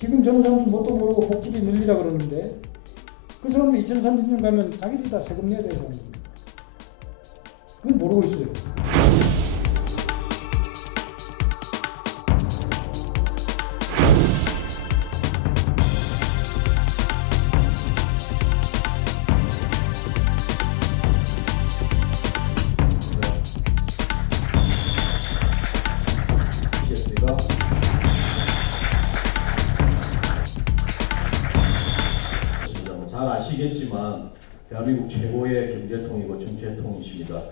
지금 젊은 사람들 뭣도 모르고 복지비 늘리라 그러는데 그 사람들 2030년 가면 자기들이 다 세금 내야 되는 사람들입니다. 그건 모르고 있어요. 잘 아시겠지만 대한민국 최고의 경제통이고 정체통이십니다.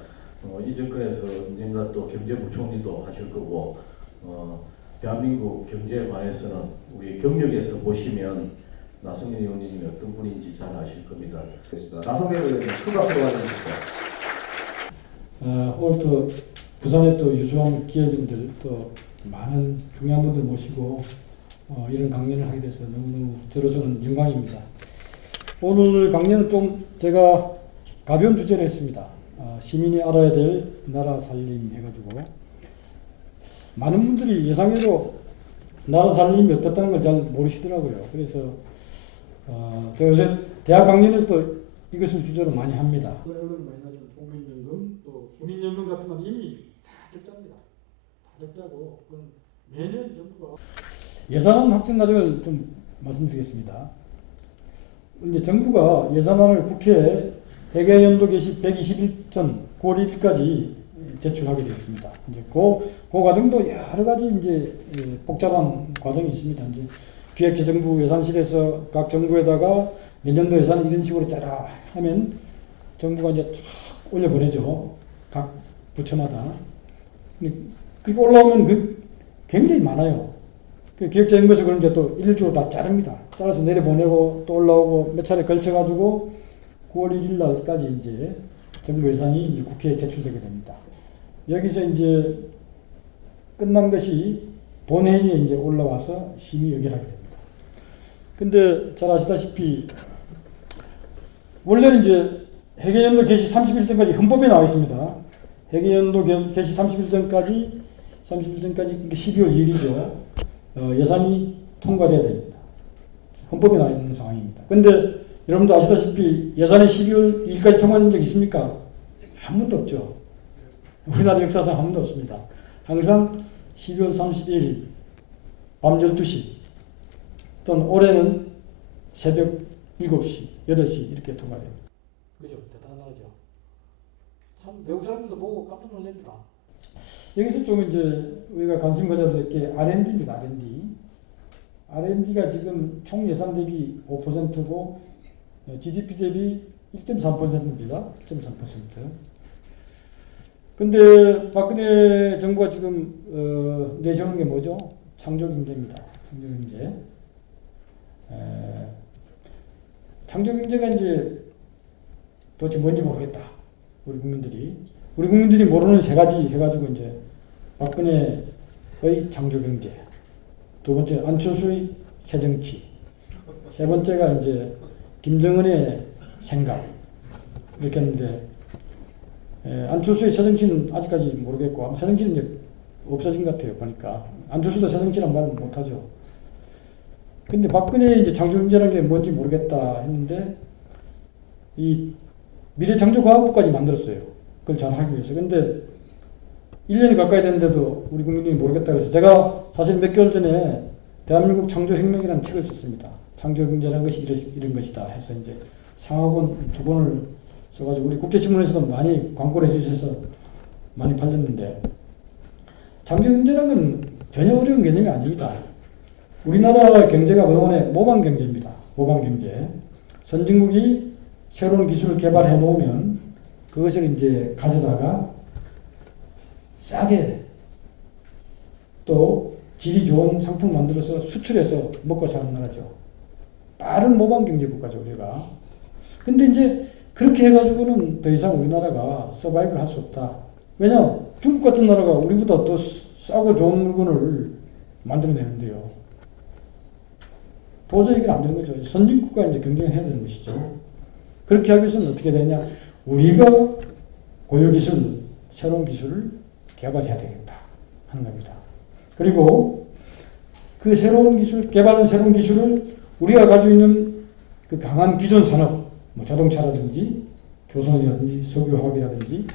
이 정권에서 언젠가 또 경제부총리도 하실 거고 대한민국 경제에 관해서는 우리 경력에서 보시면 나성민 의원님이 어떤 분인지 잘 아실 겁니다. 나성민 의원님 큰 박수 받으십시오. 오늘 또 부산에 또 유수한 기업인들 또 많은 중요한 분들 모시고 이런 강연을 하게 돼서 너무너무 저로서는 영광입니다. 오늘 강연은 좀 제가 가벼운 주제를 했습니다. 시민이 알아야 될 나라 살림 해가지고 많은 분들이 예상외로 나라 살림이 어떻다는 걸 잘 모르시더라고요. 그래서 제가 요새 대학 강연에서도 이것을 주제로 많이 합니다. 국민연금 또 군인연금 같은 건 이미 다 적자입니다. 다 적자고 그건 매년 정부가 예산 확정 과정을 좀 말씀드리겠습니다. 이제 정부가 예산안을 국회에 회계연도 개시 120일 전 9월 1일까지 제출하게 되었습니다. 이제 그 과정도 여러 가지 이제 복잡한 과정이 있습니다. 이제 기획재정부 예산실에서 각 정부에다가 내년도 예산 이런 식으로 짜라 하면 정부가 이제 쫙 올려보내죠. 각 부처마다. 그리고 올라오면 굉장히 많아요. 기획재정부에서 그런 이제 또 일주로 다 자릅니다. 잘라서 내려보내고 또 올라오고 몇 차례 걸쳐가지고 9월 1일 날까지 이제 정부 예산이 이제 국회에 제출되게 됩니다. 여기서 이제 끝난 것이 본회의에 이제 올라와서 심의 의결하게 됩니다. 근데 잘 아시다시피 원래는 이제 회계연도 개시 30일 전까지 헌법에 나와 있습니다. 회계연도 개시 30일 전까지 12월 2일이죠. 예산이 통과돼야 됩니다. 헌법에 나와 있는 상황입니다. 그런데 여러분도 아시다시피 예산이 12월 2일까지 통과된 적 있습니까? 한 번도 없죠. 우리나라 역사상 한 번도 없습니다. 항상 12월 31일 밤 12시 또는 올해는 새벽 7시, 8시 이렇게 통과돼요. 그죠? 대단한 나라죠. 참 외국 사람들도 보고 깜짝 놀랍니다. 여기서 좀 이제 우리가 관심 가져야 될 게 R&D입니다. R&D. R&D가 지금 총 예산 대비 5%고 GDP 대비 1.3%입니다. 1.3%. 근데 박근혜 정부가 지금 내세우는 게 뭐죠? 창조경제입니다. 창조경제. 창조경제가 이제 도대체 뭔지 모르겠다. 우리 국민들이 모르는 세 가지 해가지고 이제 박근혜의 창조경제, 두 번째 안철수의 새정치, 세 번째가 이제 김정은의 생각 이렇게 했는데 안철수의 새정치는 아직까지 모르겠고 아마 새정치는 이제 없어진 것 같아요. 보니까 안철수도 새정치란 말 못하죠. 근데 박근혜의 이제 창조경제라는 게 뭔지 모르겠다 했는데 이 미래창조과학부까지 만들었어요. 그걸 잘 하기 위해서. 근데 1년이 가까이 됐는데도 우리 국민들이 모르겠다 그래서 제가 사실 몇 개월 전에 대한민국 창조혁명이라는 책을 썼습니다. 창조경제라는 것이 이런 것이다 해서 이제 상하권 2권을 써가지고 우리 국제신문에서도 많이 광고를 해주셔서 많이 팔렸는데 창조경제라는 건 전혀 어려운 개념이 아닙니다. 우리나라 경제가 그동안에 모방경제입니다. 모방경제. 선진국이 새로운 기술을 개발해 놓으면 그것을 이제 가져다가 싸게 또 질이 좋은 상품을 만들어서 수출해서 먹고 사는 나라죠. 빠른 모방 경제 국가죠, 우리가. 근데 이제 그렇게 해가지고는 더 이상 우리나라가 서바이브를 할 수 없다. 왜냐? 중국 같은 나라가 우리보다 더 싸고 좋은 물건을 만들어내는데요. 도저히 이건 안 되는 거죠. 선진국과 이제 경쟁해야 되는 것이죠. 그렇게 하기 위해서는 어떻게 되냐? 우리가 고유 기술, 새로운 기술을 개발해야 되겠다 하는 겁니다. 그리고 그 새로운 기술, 개발한 새로운 기술을 우리가 가지고 있는 그 강한 기존 산업, 뭐 자동차라든지 조선이라든지 석유화학이라든지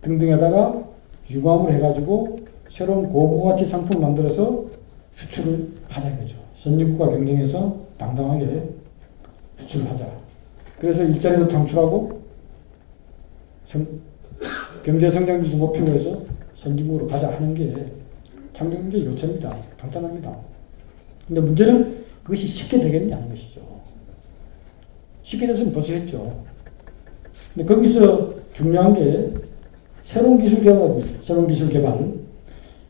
등등에다가 융합을 해가지고 새로운 고부가치 상품을 만들어서 수출을 하자 이거죠. 선진국과 경쟁해서 당당하게 수출을 하자. 그래서 일자리도 창출하고 경제 성장률도 높이고 해서 선진국으로 가자 하는 게 창조경제 요체입니다. 간단합니다. 근데 문제는 그것이 쉽게 되겠냐 하는 것이죠. 쉽게 됐으면 벌써 했죠. 근데 거기서 중요한 게 새로운 기술 개발입니다. 새로운 기술 개발.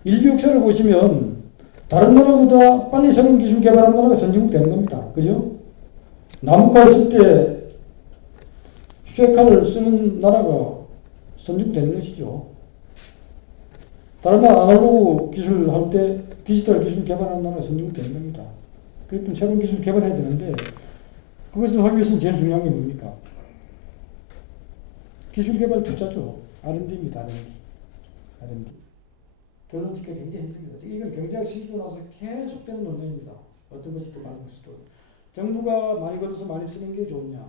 인류 역사를 보시면 다른 나라보다 빨리 새로운 기술 개발한 나라가 선진국 되는 겁니다. 그죠? 나무칼 쓸 때 쇠칼을 쓰는 나라가 선진국 되는 것이죠. 다른 나라 아날로그 기술 할 때 디지털 기술 개발하는 나라가 선진국 되는 겁니다. 그랬더니 새로운 기술 개발해야 되는데 그것을 하기 위해서는 제일 중요한 게 뭡니까? 기술 개발 투자죠. R&D입니다. R&D. 결론 짓기가 굉장히 힘듭니다. 이건 경제학 시키고 나서 계속되는 논쟁입니다. 어떤 것이 더 많은 것이 더. 정부가 많이 걷어서 많이 쓰는 게 좋냐?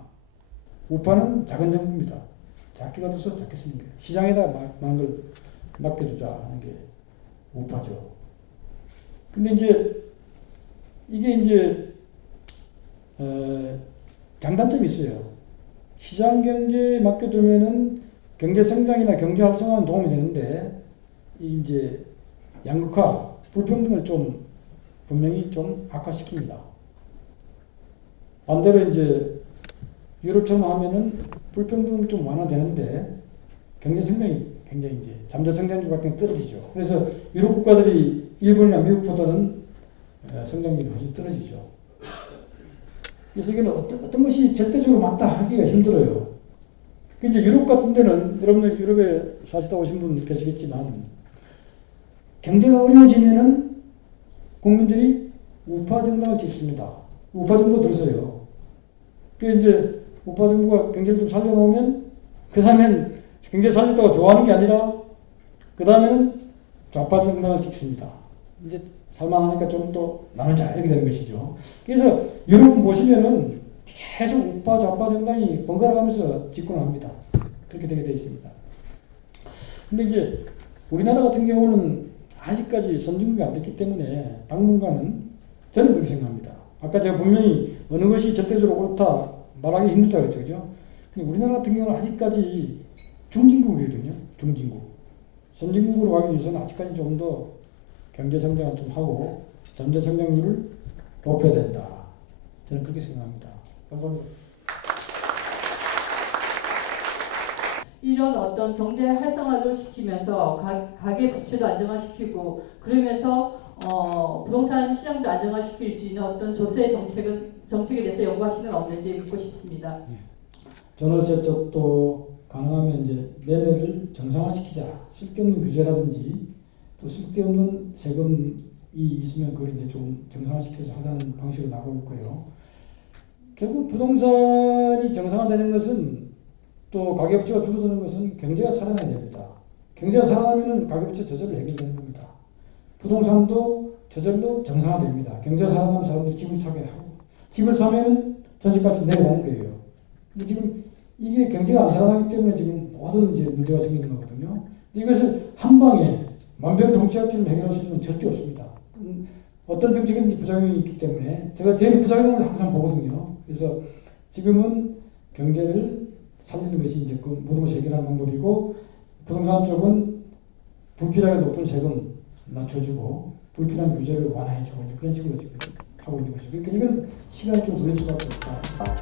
우파는 작은 정부입니다. 작게 걷어서 작게 쓰는 게. 시장에다 많은 걸 맡겨두자 하는 게 우파죠. 근데 이제 이게 이제 장단점이 있어요. 시장 경제에 맡겨두면은 경제 성장이나 경제 활성화는 도움이 되는데 이제 양극화, 불평등을 좀 분명히 좀 악화시킵니다. 반대로 이제 유럽처럼 하면은 불평등은 좀 완화되는데 경제 성장이 굉장히 이제 잠재 성장률 같은 게 떨어지죠. 그래서 유럽 국가들이 일본이나 미국보다는 성장률이 훨씬 떨어지죠. 그래서 이게 어떤 것이 절대적으로 맞다 하기가 힘들어요. 이제 유럽 같은 데는 여러분들 유럽에 사시다 오신 분 계시겠지만 경제가 어려워지면은 국민들이 우파 정당을 찍습니다. 우파 정부 들으세요. 그 이제 우파 정부가 경제를 좀 살려놓으면 그 다음엔 경제 살렸다고 좋아하는 게 아니라 그 다음에는 좌파 정당을 찍습니다. 이제 살만하니까 좀 또 나누자 이렇게 되는 것이죠. 그래서 유럽 보시면은 계속 우파 좌파 정당이 번갈아 가면서 집권합니다. 그렇게 되게 되어 있습니다. 근데 이제 우리나라 같은 경우는 아직까지 선진국이 안 됐기 때문에 당분간은 저는 그렇게 생각합니다. 아까 제가 분명히 어느 것이 절대적으로 옳다 말하기 힘들다 그랬죠. 그죠? 근데 우리나라 같은 경우는 아직까지 중진국이거든요. 중진국. 선진국으로 가기 위해서는 아직까지 조금 더 경제 성장을 좀 하고 잠재 성장률을 높여야 된다. 저는 그렇게 생각합니다. 감사합니다. 이런 어떤 경제 활성화도 시키면서 가계 부채도 안정화시키고 그러면서 부동산 시장도 안정화시킬 수 있는 어떤 조세 정책에 대해서 연구하시는 건 없는지 묻고 싶습니다. 전월세 쪽도 가능하면 이제 매매를 정상화시키자. 쓸데없는 규제라든지 또 쓸데없는 세금이 있으면 그걸 이제 좀 정상화시켜서 하자는 방식으로 나가고 있고요. 결국 부동산이 정상화되는 것은 또 가계부채가 줄어드는 것은 경제가 살아나야 됩니다. 경제가 살아나면 가계부채 저절로 해결되는 겁니다. 부동산도 저절로 정상화됩니다. 경제가 살아나면 사람들이 집을 사게 하고 집을 사면 전세값이 내려가는 거예요. 근데 지금 이게 경제가 안 살아나기 때문에 지금 모든 이제 문제가 생기는 거거든요. 이것을 한 방에 만병통치약처럼 해결할 수 있는 건 절대 없습니다. 어떤 정책이든지 부작용이 있기 때문에 제가 제일 부작용을 항상 보거든요. 그래서 지금은 경제를 살리는 것이 이제 그 모든 것을 해결하는 방법이고 부동산 쪽은 불필요하게 높은 세금 낮춰주고 불필요한 규제를 완화해주고 그런 식으로 지금 하고 있는 것이죠. 그러니까 이건 시간이 좀 걸릴 수밖에 없다.